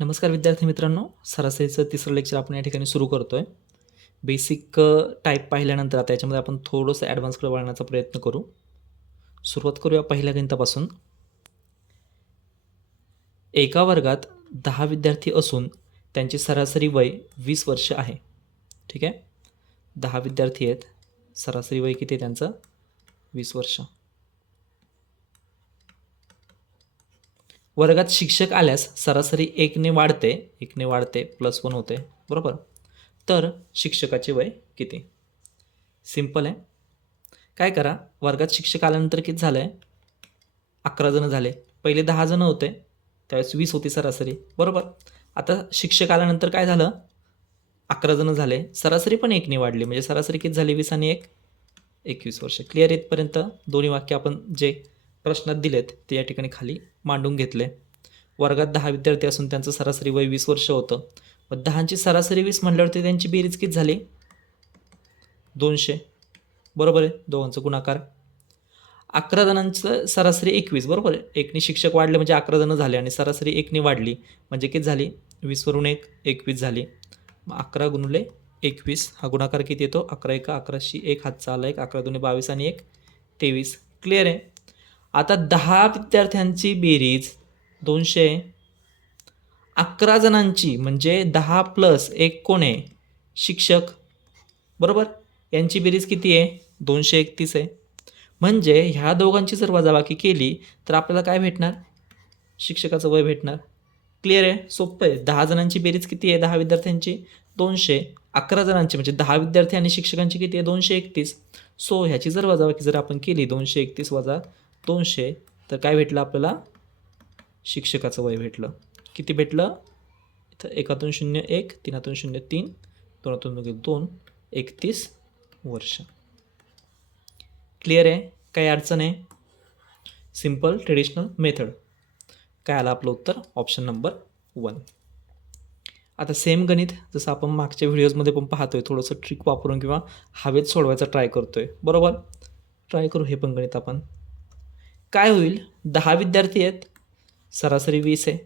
नमस्कार विद्यार्थी मित्रांनो, सरासरीचं तिसरं लेक्चर आपण या ठिकाणी सुरू करतोय. बेसिक टाईप पाहिल्यानंतर आता याच्यामध्ये आपण थोडंसं ॲडव्हान्सकडे वळण्याचा प्रयत्न करू. सुरुवात करूया पहिल्या गणितापासून. एका वर्गात 10 विद्यार्थी असून त्यांची सरासरी वय 20 वर्ष आहे. ठीक आहे, 10 विद्यार्थी आहेत, सरासरी वय किती आहे त्यांचं? 20 वर्ष. वर्गात शिक्षक आल्यास सरासरी 1ने वाढते +1 होते, बरोबर. तर शिक्षकाचे वय किती? सिंपल आहे. काय करा, वर्गात शिक्षक आल्यानंतर किती झालं आहे? 11 जण झाले. पहिले 10 जण होते, त्यावेळेस 20 होती सरासरी, बरोबर. आता शिक्षक आल्यानंतर काय झालं? 11 जण झाले, सरासरी पण 1ने वाढली, म्हणजे सरासरी किती झाली? 20 आणि 1 21 वर्ष. क्लिअर इथपर्यंत? दोन्ही वाक्य आपण जे प्रश्नात दिलेत ते या ठिकाणी खाली मांडून घेतले. वर्गात 10 विद्यार्थी असून त्यांचं सरासरी वय 20 वर्ष होतं. मग 10ची सरासरी 20 म्हटल्यावरती त्यांची बेरीज किती झाली? 200, बरोबर आहे, दोघांचा गुणाकार. 11 जणांचं सरासरी 21, बरोबर आहे. 1ने शिक्षक वाढले म्हणजे 11 जण झाले आणि सरासरी 1ने वाढली म्हणजे किती झाली? 20 वरून 1 21 झाली. मग 11 गुणिले 21 हा गुणाकार किती येतो? 11 1 11शी 1 हातचा आला 1, 11 2 22 आणि 1 23. क्लिअर आहे. आता 10 विद्यार्थ्यांची बेरीज 200. 11 जणांची म्हणजे 10 + 1 कोण आहे? शिक्षक, बरोबर. यांची बेरीज किती आहे? 231 आहे. म्हणजे ह्या दोघांची जर वजाबाकी केली तर आपल्याला काय भेटणार? शिक्षकाचं वय भेटणार. क्लिअर आहे, सोपं आहे. 10 जणांची बेरीज किती आहे? 10 विद्यार्थ्यांची 200. 11 जणांची म्हणजे 10 विद्यार्थी आणि शिक्षकांची किती आहे? 231. सो ह्याची जर वजाबाकी जर आपण केली 231 वजा 200 तर काय भेटलं आपल्याला? शिक्षकाचं वय भेटलं. किती भेटलं? इथं 1 0 1, 3 0 3, 2 2 31 वर्ष. क्लिअर आहे, काही अडचण आहे? Simple traditional method. काय आलं आपलं उत्तर? Option number 1. आता सेम गणित जसं आपण मागच्या व्हिडिओजमध्ये पण पाहतोय, थोडंसं ट्रिक वापरून किंवा हवेत सोडवायचा ट्राय करतोय, बरोबर. ट्राय करू हे पण गणित आपण. काय होईल? 10 विद्यार्थी आहेत, सरासरी 20 आहे,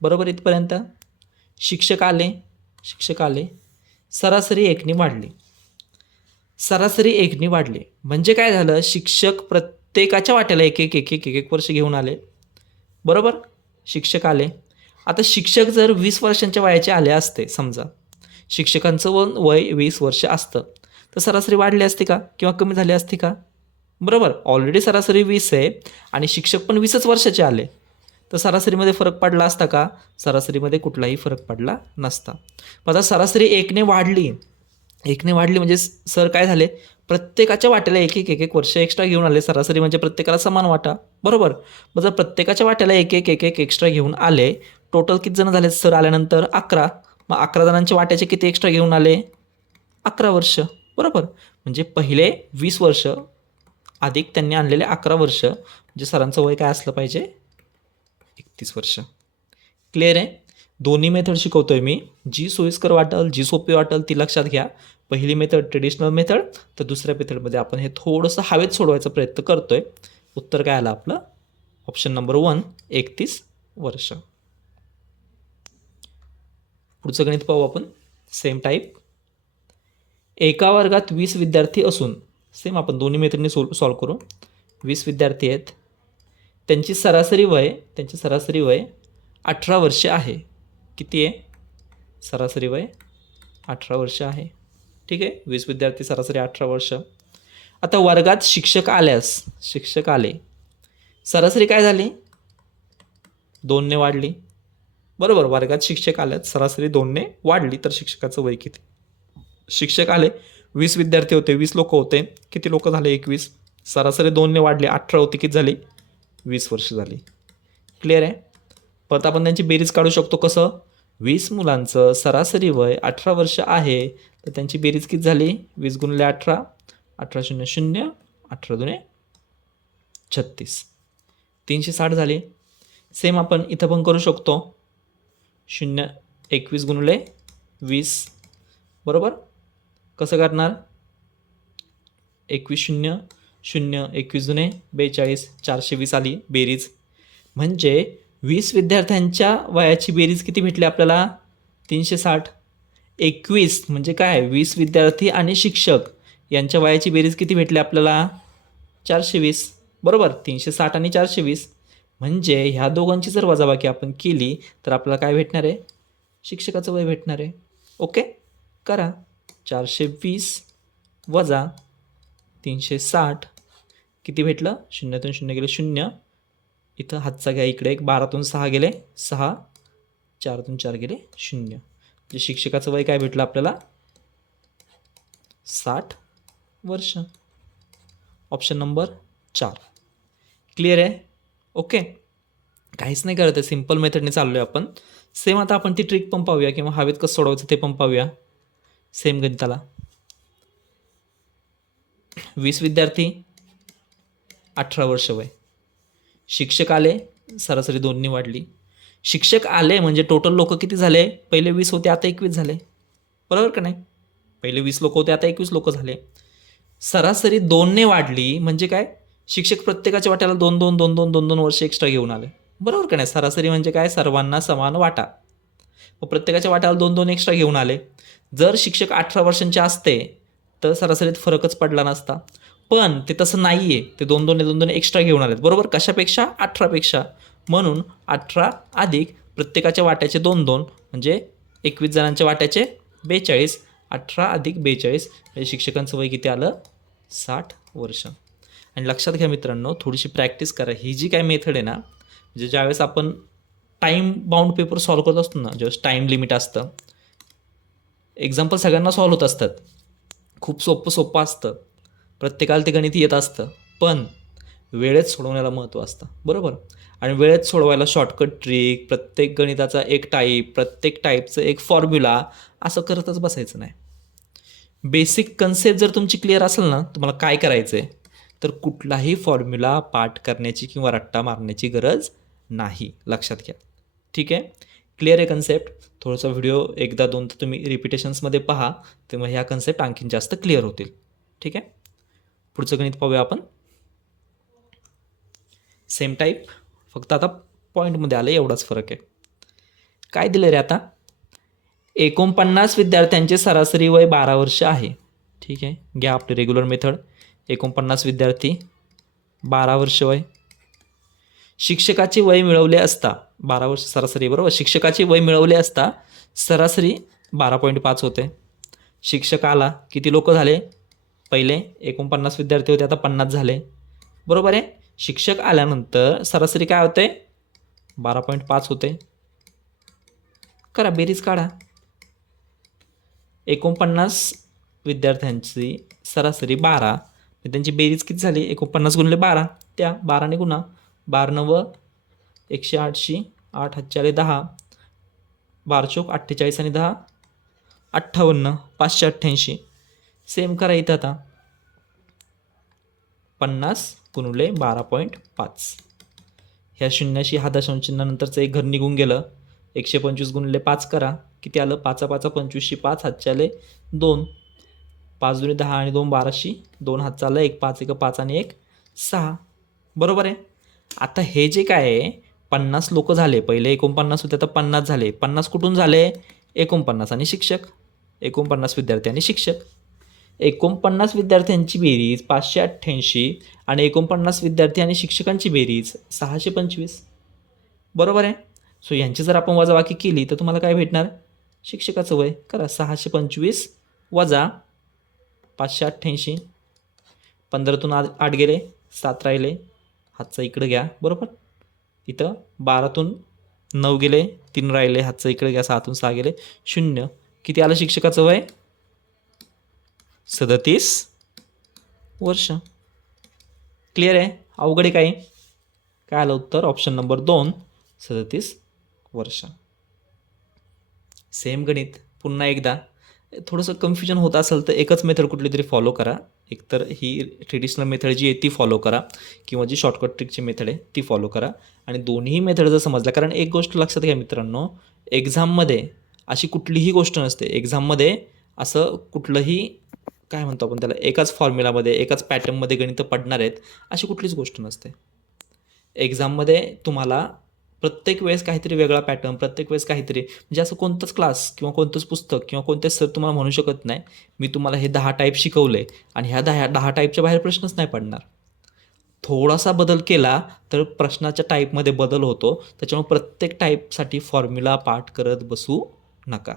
बरोबर. इथपर्यंत शिक्षक आले, सरासरी 1ने वाढली. सरासरी 1ने वाढली म्हणजे काय झालं? शिक्षक प्रत्येकाच्या वाट्याला एक वर्ष घेऊन आले, बरोबर. शिक्षक आले. आता शिक्षक जर 20 वर्षांच्या वयाचे आले असते, समजा शिक्षकांचं वय 20 वर्ष असतं, तर सरासरी वाढली असती का किंवा कमी झाली असती का? बरोबर. ऑलरेडी सरासरी 20 आहे आणि शिक्षक पण 20च वर्षाचे आले, तर सरासरीमध्ये फरक पडला असता का? सरासरीमध्ये कुठलाही फरक पडला नसता. आता सरासरी 1ने वाढली म्हणजे सर काय झाले? प्रत्येकाच्या वाट्याला एक वर्ष एक्स्ट्रा घेऊन आले. सरासरी म्हणजे प्रत्येकाला समान वाटा, बरोबर. मग जर प्रत्येकाच्या वाट्याला एक एक्स्ट्रा घेऊन आले, टोटल किती जण झाले सर आल्यानंतर? 11. मग 11 जणांच्या वाट्याचे किती एक्स्ट्रा घेऊन आले? 11 वर्ष, बरोबर. म्हणजे पहिले 20 वर्ष अधिक त्यांनी आणलेले 11 वर्ष, म्हणजे सरांचं वय काय असलं पाहिजे? 31 वर्ष. क्लिअर आहे. दोन्ही मेथड शिकवतोय मी, जी सोयीस्कर वाटेल, जी सोपी वाटेल ती लक्षात घ्या. पहिली मेथड ट्रेडिशनल मेथड, तर दुसऱ्या मेथडमध्ये आपण हे थोडंसं हवेत सोडवायचा प्रयत्न करतोय. उत्तर काय आलं आपलं? ऑप्शन नंबर 1 31 वर्ष. पुढचं गणित पाहू आपण, सेम टाईप. एका वर्गात 20 विद्यार्थी असून, सेम आपण दोन्ही मेथडने सॉल्व करू. 20 विद्यार्थी आहेत, त्यांची सरासरी वय 18 वर्ष आहे. किती आहे? सरासरी वय 18 वर्ष आहे. ठीक आहे, 20 विद्यार्थी, सरासरी 18 वर्ष. आता वर्गात शिक्षक आले, सरासरी काय झाली? 2ने वाढली, बरोबर. वर्गात शिक्षक आल्यात, सरासरी 2ने वाढली, तर शिक्षकाचं वय किती? शिक्षक आले, 20 विद्यार्थी होते, 20 लोक होते, किती लोक झाले? 21. सरासरी 2ने वाढली, 18 होती, किती झाली? 20 वर्ष झाली. क्लिअर आहे. परत आपण त्यांची बेरीज काढू शकतो. कसं? 20 मुलांचं सरासरी वय 18 वर्ष आहे, तर त्यांची बेरीज किती झाली? 20 गुणिले 18, 18 0 0, 18 2 36, 360 झाली. सेम आपण इथं पण करू शकतो. 21 गुणिले 20, बरोबर. कसं करणार? 21 0 0, 21 2 42, 420 आली बेरीज. म्हणजे 20 विद्यार्थ्यांच्या वयाची बेरीज किती भेटली आपल्याला? 360. 21 म्हणजे काय? 20 विद्यार्थी आणि शिक्षक यांच्या वयाची बेरीज किती भेटली आपल्याला? 420. बरोबर, 360 आणि 420. म्हणजे ह्या दोघांची जर वजाबाकी आपण केली तर आपल्याला काय भेटणार आहे? शिक्षकाचं वय भेटणार आहे. ओके, करा. 420 वजा 360 किती भेटलं? शून्यातून शून्य गेले 0. इथं हातचा घ्या इकडे, एक 12तून 6 गेले 6, 4तून 4 गेले 0. म्हणजे शिक्षकाचं वय काय भेटलं आपल्याला? 60 वर्ष. Option number 4. क्लिअर आहे? ओके, काहीच नाही करत आहे, सिम्पल मेथडने चाललो आहे आपण. सेम आता आपण ती ट्रिक पण पाहूया किंवा हवेत कसं सोडवायचं ते पण पाहूया. सेम गणिताला 20 विद्यार्थी, 18 वर्ष वय. शिक्षक आले, सरासरी 2नी वाढली. शिक्षक आले म्हणजे टोटल लोक किती झाले? पहिले 20 होते, आता 21 झाले. बरोबर का नाही? पहिले 20 लोक होते, आता 21 लोक झाले. सरासरी 2ने वाढली म्हणजे काय? शिक्षक प्रत्येकाच्या वाट्याला 2-2 वर्ष एक्स्ट्रा घेऊन आले. बरोबर का नाही? सरासरी म्हणजे काय? सर्वांना समान वाटा. मग प्रत्येकाच्या वाट्याला 2-2 एक्स्ट्रा घेऊन आले. जर शिक्षक 18 वर्षांचे असते तर सरासरीत फरकच पडला नसता. पण ते तसं नाही आहे, ते 2-2 एक्स्ट्रा घेऊन आलेत. बरोबर, कशापेक्षा? 18पेक्षा. म्हणून 18 अधिक प्रत्येकाच्या वाट्याचे 2-2 म्हणजे 21 जणांच्या वाट्याचे 42. 18 अधिक 42 म्हणजे शिक्षकांचं वय किती आलं? 60 वर्ष. आणि लक्षात घ्या मित्रांनो, थोडीशी प्रॅक्टिस करा. ही जी काय मेथड आहे ना, म्हणजे ज्यावेळेस आपण टाईम बाउंड पेपर सॉल्व करत असतो ना, ज्यावेळेस टाईम लिमिट असतं, एक्झाम्पल सगळ्यांना सॉल्व होत असतात, खूप सोपं असतं, प्रत्येकाला ते गणित येत असतं, पण वेळेत सोडवण्याला महत्त्व असतं. बरोबर, आणि वेळेत सोडवायला शॉर्टकट ट्रिक, प्रत्येक गणिताचा एक टाईप, प्रत्येक टाईपचं एक फॉर्म्युला, असं करतच बसायचं नाही. बेसिक कन्सेप्ट जर तुमची क्लिअर असेल ना, तुम्हाला काय करायचं आहे, तर कुठलाही फॉर्म्युला पाठ करण्याची किंवा रट्टा मारण्याची गरज नाही. लक्षात घ्या. ठीक आहे, क्लिअर आहे कन्सेप्ट? थोडासा व्हिडिओ एकदा दोन तर तुम्ही रिपिटेशन्समध्ये पहा, तेव्हा ह्या कन्सेप्ट आणखीन जास्त क्लिअर होतील. ठीक आहे, पुढचं गणित पाहूया आपण. सेम टाईप, फक्त आता पॉईंटमध्ये आलं, एवढाच फरक आहे. काय दिलं रे आता? 49 विद्यार्थ्यांचे सरासरी वय 12 वर्ष आहे. ठीक आहे, घ्या आपली रेग्युलर मेथड. 49 विद्यार्थी, 12 वर्ष वय. शिक्षकाचे वय मिळवले असता 12 वर्ष सरासरी, बरोबर. शिक्षकाचे वय मिळवले असता सरासरी 12.5 होते. शिक्षक आला, किती लोक झाले? पहिले 49 विद्यार्थी होते, आता 50 झाले. बरोबर आहे. शिक्षक आल्यानंतर सरासरी काय होते? 12.5 होते. करा बेरीज, काढा. 49 विद्यार्थ्यांची सरासरी 12, त्यांची बेरीज किती झाली? 49 गुणिले 12, त्या 12ने गुणा. 12 9 180, 8 हातचे आले 10, 12 चोक 48 आणि 10 58, 588. सेम करा इथं आता. 50 गुणिले 12.5, ह्या शून्याशी हा दशांश चिन्हानंतरचं एक घर निघून गेलं. 125 गुणिले 5 करा, किती आलं? 5 5 25, 5 हातचे आले 2, 5 दुणे 10 आणि 2 12शी 2 हातचा आला 1, 5 1 5 आणि 1 6. बरोबर आहे. आता हे जे काय आहे, 50 लोक झाले, पहिले 49 होते, आता 50 झाले. 50 कुठून झाले? 49 आणि शिक्षक, 49 विद्यार्थी आणि शिक्षक. 49 विद्यार्थ्यांची बेरीज 588 आणि 49 विद्यार्थी आणि शिक्षकांची बेरीज 625. बरोबर आहे. सो यांची जर आपण वजाबाकी केली तर तुम्हाला काय भेटणार? शिक्षकाचं वय. करा, 625 वजा 588, 15तून 8 गेले, 7 राहिले, हातचा इकडे घ्या. बरोबर, इथं 12तून 9 गेले, 3 राहिले, हातचा इकडे घ्या, 6तून 6 गेले 0. किती आलं शिक्षकाचं वय? 37 वर्ष. क्लिअर आहे? अवघड आहे काही? काय आलं उत्तर? ऑप्शन नंबर 2, 37 वर्ष. सेम गणित पुन्हा एकदा. थोडंसं कन्फ्युजन होत असेल तर एकच मेथड कुठली तरी फॉलो करा. एकतर ही ट्रेडिशनल मेथड जी आहे ती फॉलो करा, किंवा जी शॉर्टकट ट्रिकची मेथड आहे ती फॉलो करा. आणि दोन्ही मेथड जर समजल्या, कारण एक गोष्ट लक्षात घ्या मित्रांनो, एक्झाममध्ये अशी कुठलीही गोष्ट नसते. एक्झाममध्ये असं कुठलंही काय म्हणतो आपण त्याला, एकाच फॉर्म्युलामध्ये एकाच पॅटर्नमध्ये गणितं पडणार आहेत अशी कुठलीच गोष्ट नसते. एक्झाममध्ये तुम्हाला प्रत्येक वेळेस काहीतरी वेगळा पॅटर्न, प्रत्येक वेळेस काहीतरी, म्हणजे असं कोणतंच क्लास किंवा कोणतंच पुस्तक किंवा कोणतेच सर तुम्हाला म्हणू शकत नाही मी तुम्हाला हे 10 टाईप शिकवले आणि ह्या 10 टाईपच्या बाहेर प्रश्नच नाही पडणार. थोडासा बदल केला तर प्रश्नाच्या टाईपमध्ये बदल होतो. त्याच्यामुळे प्रत्येक टाईपसाठी फॉर्म्युला पाठ करत बसू नका.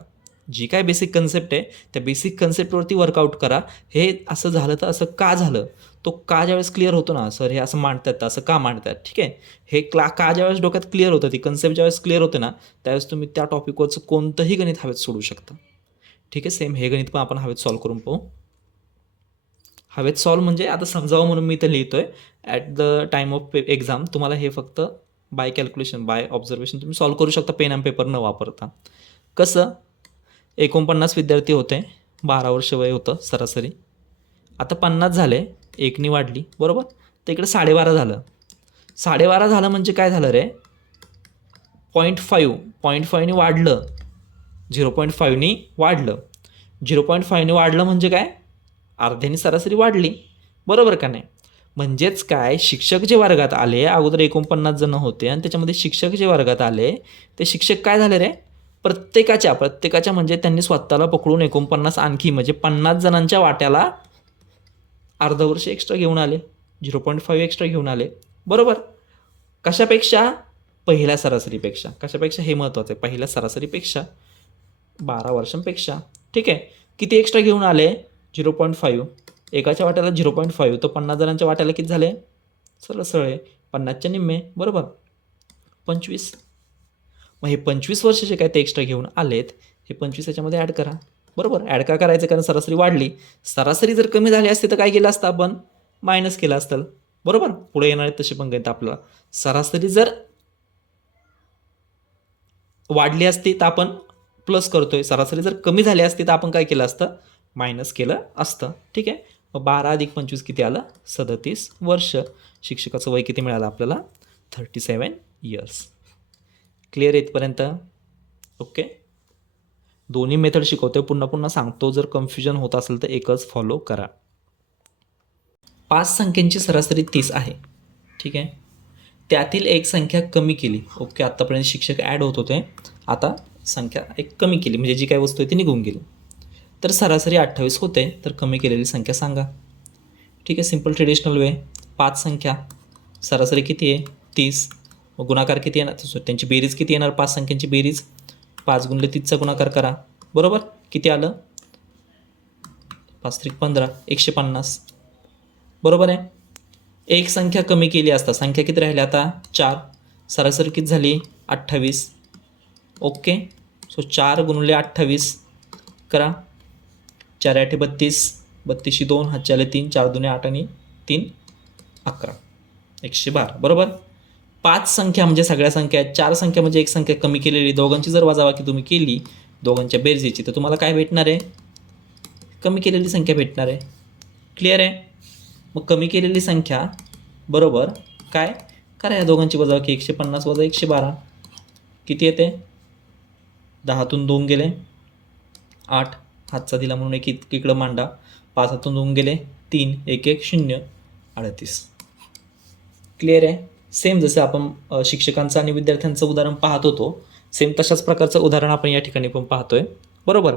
जी काय बेसिक कन्सेप्ट आहे त्या बेसिक कन्सेप्टवरती वर्कआउट करा. हे असं झालं तर असं का झालं, तो का ज्यावेळेस क्लिअर होतो ना, सर हे असं मांडतात तर असं का मांडतात, ठीक आहे, हे का ज्यावेळेस डोक्यात क्लिअर होतं, ती कन्सेप्ट ज्यावेळेस क्लिअर होते ना, त्यावेळेस तुम्ही त्या टॉपिकवरचं कोणतंही गणित हवेत सोडू शकता. ठीक आहे, सेम हे गणित पण आपण हवेत सॉल्व करून पाहू. हवेत सॉल्व म्हणजे आता समजावं म्हणून मी इथं लिहितो आहे. At the time of exam तुम्हाला हे फक्त बाय कॅल्क्युलेशन, बाय ऑब्झर्वेशन तुम्ही सॉल्व करू शकता पेन अँड पेपर न वापरता. कसं, 49 विद्यार्थी होते, 12 वर्ष वय होतं सरासरी. आता 50 झाले, एकनी वाढली, बरोबर, तर इकडे 12.5 झालं. 12.5 झालं म्हणजे काय झालं रे, 0.5नी वाढलं, 0.5नी वाढलं. 0.5नी वाढलं म्हणजे काय, अर्ध्यानी सरासरी वाढली, बरोबर का नाही. म्हणजेच काय, शिक्षक जे वर्गात आले, अगोदर 49 जण होते आणि त्याच्यामध्ये शिक्षक जे वर्गात आले ते शिक्षक काय झाले रे, प्रत्येकाच्या म्हणजे त्यांनी स्वतःला पकडून 49 आणखी म्हणजे 50 जणांच्या वाट्याला अर्ध वर्ष एक्स्ट्रा घेऊन आले, 0.5 एक्स्ट्रा घेऊन आले, बरोबर. कशापेक्षा, पहिल्या सरासरीपेक्षा. कशापेक्षा, हे महत्त्वाचं आहे, पहिल्या सरासरीपेक्षा 12 वर्षांपेक्षा. ठीक आहे, किती एक्स्ट्रा घेऊन आले, 0.5. एकाच्या वाट्याला 0.5 तर 50 जणांच्या वाट्याला किती झाले, सरळ 50च्या निम्मे, बरोबर, 25. मग हे 25 वर्षाचे काय ते एक्स्ट्रा घेऊन आलेत, हे 25 याच्यामध्ये ॲड करा, बरोबर. ॲड का करायचं, कारण सरासरी वाढली. सरासरी जर कमी झाली असते तर काय केलं असतं आपण, मायनस केलं असतं, बरोबर. पुढे येणार आहेत तसे पण गणित आपल्याला. सरासरी जर वाढली असती तर आपण प्लस करतोय, सरासरी जर कमी झाली असती तर आपण काय केलं असतं, मायनस केलं असतं. ठीक आहे, मग 12 अधिक 25 किती आलं, 37 वर्ष. शिक्षकाचं वय किती मिळालं आपल्याला, 37 इयर्स. क्लिअर आहे इथपर्यंत, ओके. दोन्ही मेथड शिकवतोय, पुन्हा पुन्हा सांगतो, जर कन्फ्युजन होत असेल तर एकच फॉलो करा. 5 संख्यांची सरासरी 30 आहे, ठीक आहे, त्यातील एक संख्या कमी केली, ओके. आत्तापर्यंत शिक्षक ॲड होत होते, आता संख्या एक कमी केली म्हणजे जी काय वस्तू आहे ती निघून गेली, तर सरासरी 28 होते, तर कमी केलेली संख्या सांगा. ठीक आहे, सिम्पल ट्रेडिशनल वे. 5 संख्या, सरासरी किती आहे, 30, मग गुणाकार किती येणार, त्यांची बेरीज किती येणार, 5 संख्यांची बेरीज, 5 गुणिले 30चा गुणाकार करा, बरोबर, किती आलं, 5 त्रिक 15, 150, बरोबर आहे. एक संख्या कमी केली असता, संख्या किती राहिल्या आता, 4, सरासरी किती झाली, 28, ओके. सो 4 गुणिले 28 करा, 4 8 32, 32 2, हातचे आले 3, 4 2 8 आणि 3 11, 112, बरोबर. 5 संख्या म्हणजे सगळ्या संख्या आहेत, 4 संख्या म्हणजे एक संख्या कमी केलेली, दोघांची जर वजाबाकी तुम्ही केली दोघांच्या बेरजेची तर तुम्हाला काय भेटणार आहे, कमी केलेली संख्या भेटणार आहे. क्लिअर आहे. मग कमी केलेली संख्या बरोबर काय करा, या दोघांची वजाबाकी, 150 वजा 112 किती येते, 10तून 2 गेले 8, हातचा दिला म्हणून एक इकडं मांडा, 5 हातून 2 गेले 3, 1 1 0, 38. क्लिअर आहे. सेम जसं आपण शिक्षकांचं आणि विद्यार्थ्यांचं उदाहरण पाहत होतो, सेम तशाच प्रकारचं उदाहरण आपण या ठिकाणी पण पाहतोय, बरोबर.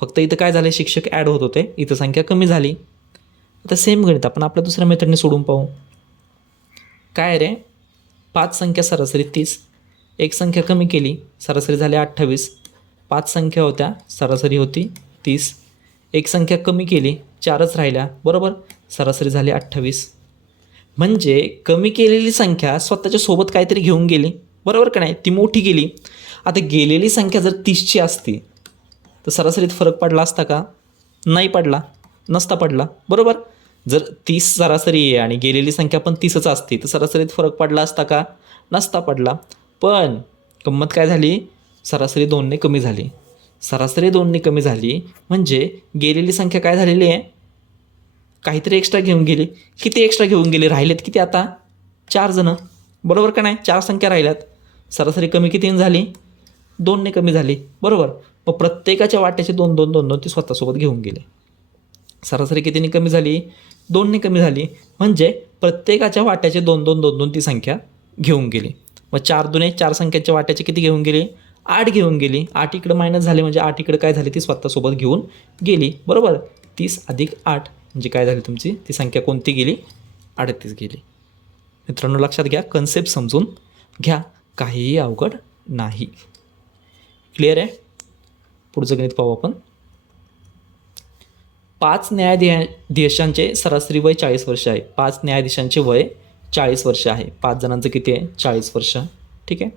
फक्त इथं काय झालं, शिक्षक ॲड होत होते, इथं संख्या कमी झाली. आता सेम गणित आपण आपल्या दुसऱ्या मेथडने सोडून पाहू. काय रे, 5 संख्या सरासरी 30, एक संख्या कमी केली, सरासरी झाली 28, 5 संख्या होत्या, सरासरी होती 30, एक संख्या कमी केली, 4च राहिल्या, बरोबर, सरासरी झाली 28. म्हणजे कमी केलेली संख्या स्वतःच्या सोबत काहीतरी घेऊन गेली, बरोबर का नाही, ती मोठी गेली. आता गेलेली संख्या जर 30ची असती तर सरासरीत फरक पडला असता का, नाही पडला, नसता पडला, बरोबर. जर 30 सरासरी आहे आणि गेलेली संख्या पण 30च असती तर सरासरीत फरक पडला असता का, नसता पडला. पण गंमत काय झाली, सरासरी 2ने कमी झाली, सरासरी 2ने कमी झाली म्हणजे गेलेली संख्या काय झालेली आहे, काहीतरी एक्स्ट्रा घेऊन गेली. किती एक्स्ट्रा घेऊन गेले, राहिलेत किती आता, 4 जणं, बरोबर का नाही, 4 संख्या राहिल्यात, सरासरी कमी किती झाली, 2ने कमी झाली, बरोबर. मग प्रत्येकाच्या वाट्याचे 2 2 2 2 ते स्वतःसोबत घेऊन गेले. सरासरी कितीने कमी झाली, 2ने कमी झाली, म्हणजे प्रत्येकाच्या वाट्याचे 2 2 2 2 ती संख्या घेऊन गेली. मग 4 दुने 4 संख्यांच्या वाट्याचे किती घेऊन गेली? 8 घेऊन गेली. 8 इकडं मायनस झाले म्हणजे 8 इकडं काय झाली ती स्वतःसोबत घेऊन गेली. बरोबर. 30 अधिक 8 म्हणजे काय झाली तुमची ती संख्या कोणती गेली? 38 गेली. मित्रांनो लक्षात घ्या, कन्सेप्ट समजून घ्या, काहीही अवघड नाही. क्लिअर आहे? पुढचं गणित पाहू आपण. 5 न्यायाधीशांचे सरासरी वय 40 वर्ष आहे. 5 न्यायाधीशांचे वय 40 वर्ष आहे. 5 जणांचं किती आहे? 40 वर्ष. ठीक आहे.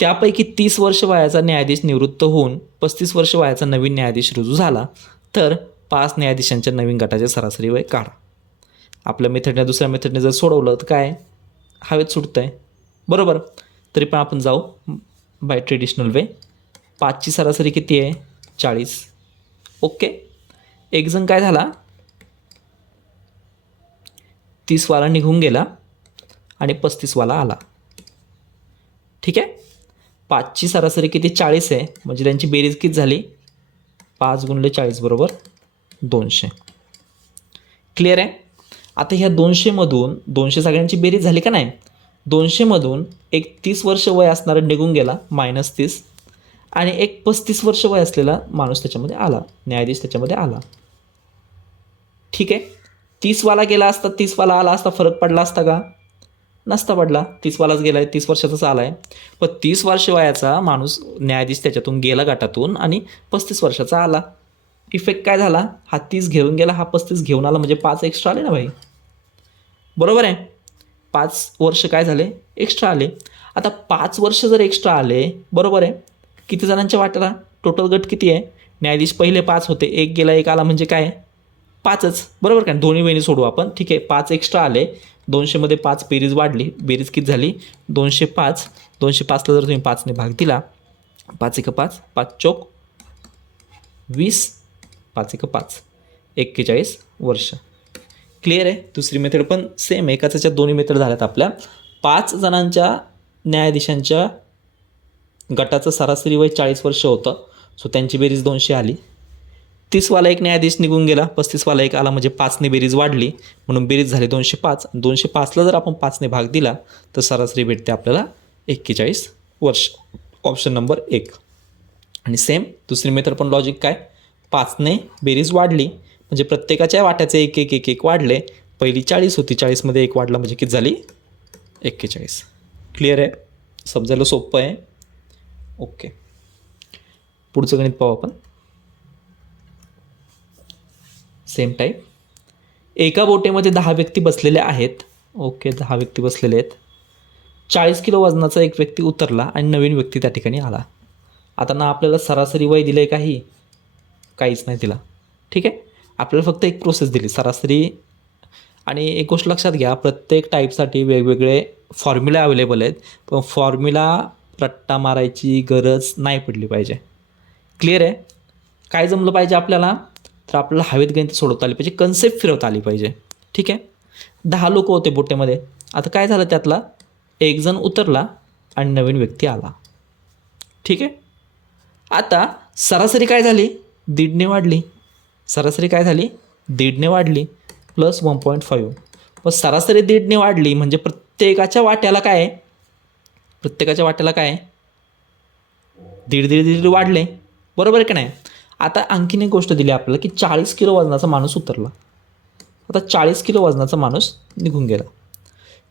त्यापैकी 30 वर्ष वयाचा न्यायाधीश निवृत्त होऊन 35 वर्ष वयाचा नवीन न्यायाधीश रुजू झाला तर 5 न्यायाधीशांच्या नवीन गटाचे सरासरी वय काढा. आपल्या मेथडने दुसऱ्या मेथडने जर सोडवलं तर काय हवेत सुटतं आहे. बरोबर. तरी पण आपण जाऊ बाय ट्रेडिशनल वे. 5ची सरासरी किती आहे? 40. ओके. एक जण काय झाला 30 वाला निघून गेला आणि 35 वाला आला. ठीक आहे. 5ची सरासरी किती? 40 आहे. म्हणजे त्यांची बेरीज किती झाली? 5 गुणिले 40 बरोबर 200. क्लिअर आहे? आता ह्या 200मधून 200 सगळ्यांची बेरीज झाली का नाही? 200मधून एक 30 वर्ष वय असणारा निघून गेला -30 आणि एक 35 वर्ष वय असलेला माणूस त्याच्यामध्ये आला, न्यायाधीश त्याच्यामध्ये आला. ठीक आहे. 30 वाला गेला असता 30 वाला आला असता फरक पडला असता का? नसता पडला. 30 वालाच गेला आहे, 30 वर्षाचाच आला आहे. पण 30 वर्ष वयाचा माणूस न्यायाधीश त्याच्यातून गेला गटातून आणि 35 वर्षाचा आला. इफेक्ट काय झाला? हा 30 घेऊन गेला, हा 35 घेऊन आला म्हणजे 5 एक्स्ट्रा आले ना भाई. बरोबर आहे. 5 वर्ष काय झाले? एक्स्ट्रा आले. आता 5 वर्ष जर एक्स्ट्रा आले, बरोबर आहे, किती जणांच्या वाट्याला? टोटल गट किती आहे? न्यायाधीश पहिले 5 होते, एक गेला एक आला म्हणजे काय? 5च. बरोबर का? दोन्ही वेळी सोडू आपण. ठीक आहे. 5 एक्स्ट्रा आले. 200मध्ये 5 बेरीज वाढली. बेरीज किती झाली? 205. 205ला जर तुम्ही 5ने भाग दिला, 5 एक 5, 5 चौक 20, 5 एक 5, 41 वर्ष. क्लिअर आहे? दुसरी मेथड पण सेम. एकाच्या दोन्ही मेथड झाल्यात आपल्या. 5 जणांच्या न्यायाधीशांच्या गटाचं सरासरी वय 40 वर्ष होतं. सो त्यांची बेरीज 200 आली. 30 वाला एक न्यायाधीश निघून गेला, 35 वाला एक आला म्हणजे 5ने बेरीज वाढली म्हणून बेरीज झाली 205. 205ला जर आपण 5ने भाग दिला तर सरासरी भेटते आपल्याला 41 वर्ष. Option number 1. आणि सेम दुसरी मेथड पण लॉजिक काय? 5ने बेरीज वाढली म्हणजे प्रत्येकाच्या वाट्याचे एक एक एक एक वाढले. पहिली 40 होती, 40मध्ये एक वाढला म्हणजे किती झाली? 41. क्लिअर आहे? समजायला सोपं आहे. ओके. पुढचं गणित पाहू आपण. Same type. एका बोटेमध्ये 10 व्यक्ती बसलेल्या आहेत. ओके. 10 व्यक्ती बसलेले आहेत. 40 किलो वजनाचा एक व्यक्ती उतरला आणि नवीन व्यक्ती त्या ठिकाणी आला. आता ना आपल्याला सरासरी वय दिलं आहे काहीच नाही दिला. ठीक आहे. आपल्याला फक्त एक प्रोसेस दिली सरासरी. आणि एक गोष्ट लक्षात घ्या, प्रत्येक टाईपसाठी वेगवेगळे फॉर्म्युला अवेलेबल आहेत. पण फॉर्म्युला रट्टा मारायची गरज नाही पडली पाहिजे. क्लिअर आहे? काय जमलं पाहिजे आपल्याला? तर आपल्याला हवेत गणित सोडवता आली पाहिजे, कन्सेप्ट फिरवता आली पाहिजे. ठीक आहे. 10 लोक होते बोटेमध्ये. आता काय झालं त्यातला एक जण उतरला आणि नवीन व्यक्ती आला. ठीक आहे. आता सरासरी काय झाली? 1.5ने वाढली. सरासरी काय झाली? 1.5ने वाढली प्लस 1.5. पण सरासरी 1.5ने वाढली म्हणजे प्रत्येकाच्या वाट्याला काय आहे? प्रत्येकाच्या वाट्याला काय आहे? 1.5 वाढले. बरोबर आहे का नाही? आता आणखीन एक गोष्ट दिली आपल्याला की 40 किलो वजनाचा माणूस उतरला. आता 40 किलो वजनाचा माणूस निघून गेला.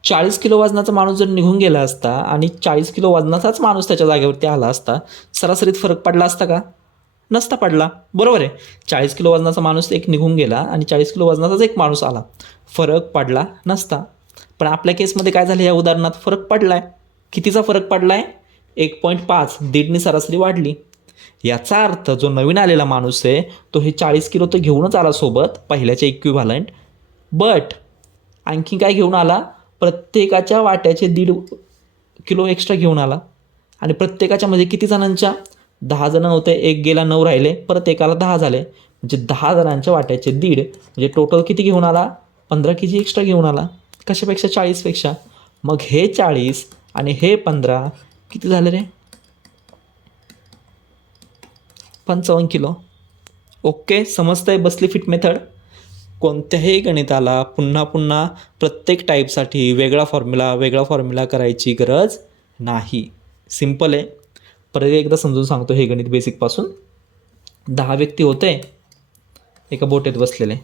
40 किलो वजनाचा माणूस जर निघून गेला असता आणि 40 किलो वजनाचाच माणूस त्याच्या जागेवरती आला असता, सरासरीत फरक पडला असता का? नसता पडला. बरोबर आहे. 40 किलो वजनाचा माणूस एक निघून गेला आणि 40 किलो वजनाचाच एक माणूस आला, फरक पडला नसता. पण आपल्या केसमध्ये काय झालं? या उदाहरणात फरक पडला आहे. कितीचा फरक पडला आहे? 1.5. 1.5ने सरासरी वाढली. याचा अर्थ जो नवीन आलेला माणूस आहे तो हे 40 किलो तर घेऊनच आला सोबत, पहिल्याचे इक्विव्हॅलंट. बट आणखी काय घेऊन आला? प्रत्येकाच्या वाट्याचे 1.5 किलो एक्स्ट्रा घेऊन आला. आणि प्रत्येकाच्यामध्ये किती जणांच्या? 10 जण होते, एक गेला 9 राहिले, परत एकाला 10 झाले म्हणजे 10 जणांच्या वाट्याचे 1.5 म्हणजे टोटल किती घेऊन आला? 15 kg एक्स्ट्रा घेऊन आला. कशापेक्षा? 40पेक्षा. मग हे 40 आणि हे 15 किती झाले रे? 55 किलो. ओके. समजतंय? बसली फिट मेथड. कोणत्याही गणिताला पुन्हा पुन्हा प्रत्येक टाईपसाठी वेगळा फॉर्म्युला करायची गरज नाही. सिम्पल आहे. परत एकदा समजून सांगतो हे गणित बेसिकपासून. 10 व्यक्ती होते एका बोटीत बसलेले.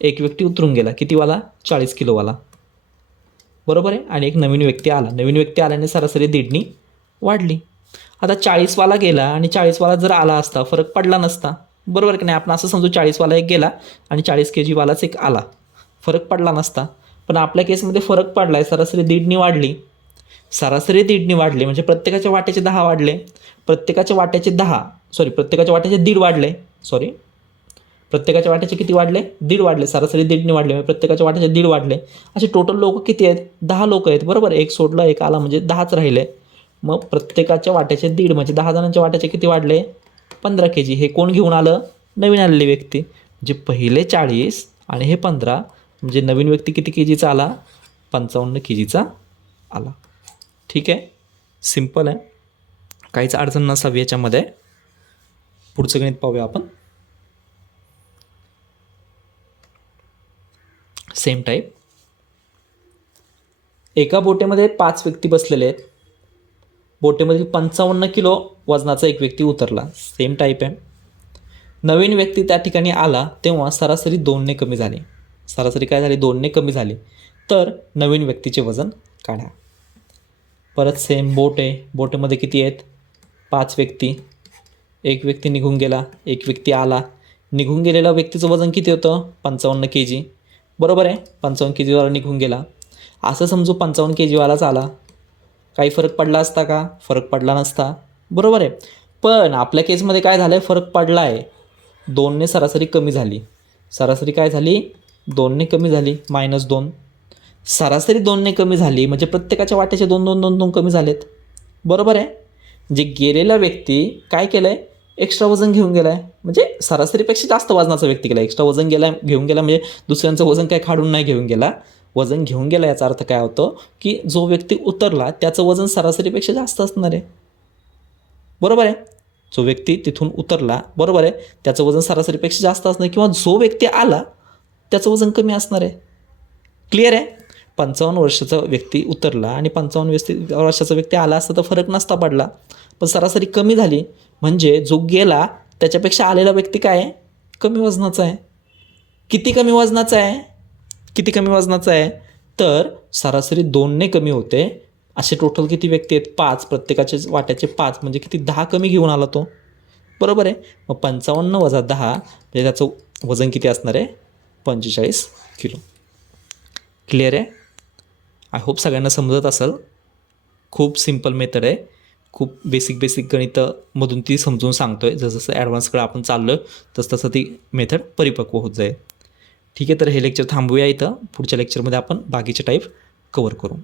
एक व्यक्ती उतरून गेला, कितीवाला? 40 किलोवाला, बरोबर आहे. आणि एक नवीन व्यक्ती आला. नवीन व्यक्ती आल्याने सरासरी 1.5नी वाढली. आता 40वाला गेला आणि 40वाला जर आला असता फरक पडला नसता, बरोबर की नाही. आपण असं समजू 40वाला एक गेला आणि 40 kgवालाच एक आला, फरक पडला नसता. पण आपल्या केसमध्ये फरक पडला आहे, सरासरी 1.5नी वाढली. सरासरी 1.5नी वाढले म्हणजे प्रत्येकाच्या वाट्याचे 10 वाढले. प्रत्येकाच्या वाट्याचे 1.5 वाढले. प्रत्येकाच्या वाट्याचे किती वाढले? 1.5 वाढले. सरासरी 1.5नी वाढले म्हणजे प्रत्येकाच्या वाट्याचे 1.5 वाढले. असे टोटल लोक किती आहेत? 10 लोक आहेत, बरोबर. एक सोडलं एक आला म्हणजे 10च राहिले. मग प्रत्येकाच्या वाट्याचे 1.5 म्हणजे 10 जणांच्या वाट्याचे किती वाढले? 15 kg. हे कोण घेऊन आलं? नवीन आलेली व्यक्ती. म्हणजे पहिले 40 आणि हे 15 म्हणजे नवीन व्यक्ती किती kgचा आला? 55 kgचा आला. ठीक आहे, सिम्पल आहे, काहीच अडचण नसावी याच्यामध्ये. पुढचं गणित पाहूया आपण. Same type. एका बोटेमध्ये 5 व्यक्ती बसलेले आहेत. बोटेमधील 55 किलो वजनाचा एक व्यक्ती उतरला. सेम टाईप आहे. नवीन व्यक्ती त्या ठिकाणी आला तेव्हा सरासरी 2ने कमी झाली. सरासरी काय झाली? 2ने कमी झाली. तर नवीन व्यक्तीचे वजन काढा. परत सेम बोट आहे. बोटेमध्ये किती आहेत? 5 व्यक्ती. एक व्यक्ती निघून गेला, एक व्यक्ती आला. निघून गेलेल्या व्यक्तीचं वजन किती होतं? 55 kg, बरोबर आहे. 55 kgवाला निघून गेला. असं समजू 55 kgवालाच आला. काही फरक पडला असता का? फरक पडला नसता, बरोबर आहे. पण आपल्या केसमध्ये काय झालं आहे? फरक पडला आहे. 2ने सरासरी कमी झाली. सरासरी काय झाली? 2ने कमी झाली, -2. सरासरी 2ने कमी झाली म्हणजे प्रत्येकाच्या वाट्याचे 2 कमी झालेत, बरोबर आहे. म्हणजे गेलेला व्यक्ती काय केलं आहे? एक्स्ट्रा वजन घेऊन गेला आहे. म्हणजे सरासरीपेक्षा जास्त वजनाचा व्यक्ती गेला, एक्स्ट्रा वजन घेऊन गेला म्हणजे दुसऱ्यांचं वजन काय काढून नाही घेऊन गेला, वजन घेऊन गेला. याचा अर्थ काय होतो की जो व्यक्ती उतरला त्याचं वजन सरासरीपेक्षा जास्त असणार आहे, बरोबर आहे. जो व्यक्ती तिथून उतरला, बरोबर आहे, त्याचं वजन सरासरीपेक्षा जास्त असणार किंवा जो व्यक्ती आला त्याचं वजन कमी असणार आहे. क्लिअर आहे. 55 वर्षाचा व्यक्ती उतरला आणि 55 वर्षाचा व्यक्ती आला असता तर फरक नसता पडला. पण सरासरी कमी झाली म्हणजे जो गेला त्याच्यापेक्षा आलेला व्यक्ती काय आहे? कमी वजनाचा आहे. किती कमी वजनाचा आहे? किती कमी वजनाचा आहे? तर सरासरी 2ने कमी होते. असे टोटल किती व्यक्ती आहेत? 5. प्रत्येकाचे वाट्याचे 5 म्हणजे किती? 10 कमी घेऊन आला तो, बरोबर आहे. मग 55 वजा 10 म्हणजे त्याचं वजन किती असणार आहे? 45 किलो. क्लिअर आहे. आय होप सगळ्यांना समजत असेल. खूप सिम्पल मेथड आहे. खूप बेसिक गणितामधून ती समजून सांगतो आहे. जसं ॲडव्हान्सकडे आपण चाललो तसं ती मेथड परिपक्व होत जाईल. ठीक आहे, तर हे लेक्चर थांबूया इथं. पुढच्या लेक्चरमध्ये आपण बाकीचे टाईप कवर करू.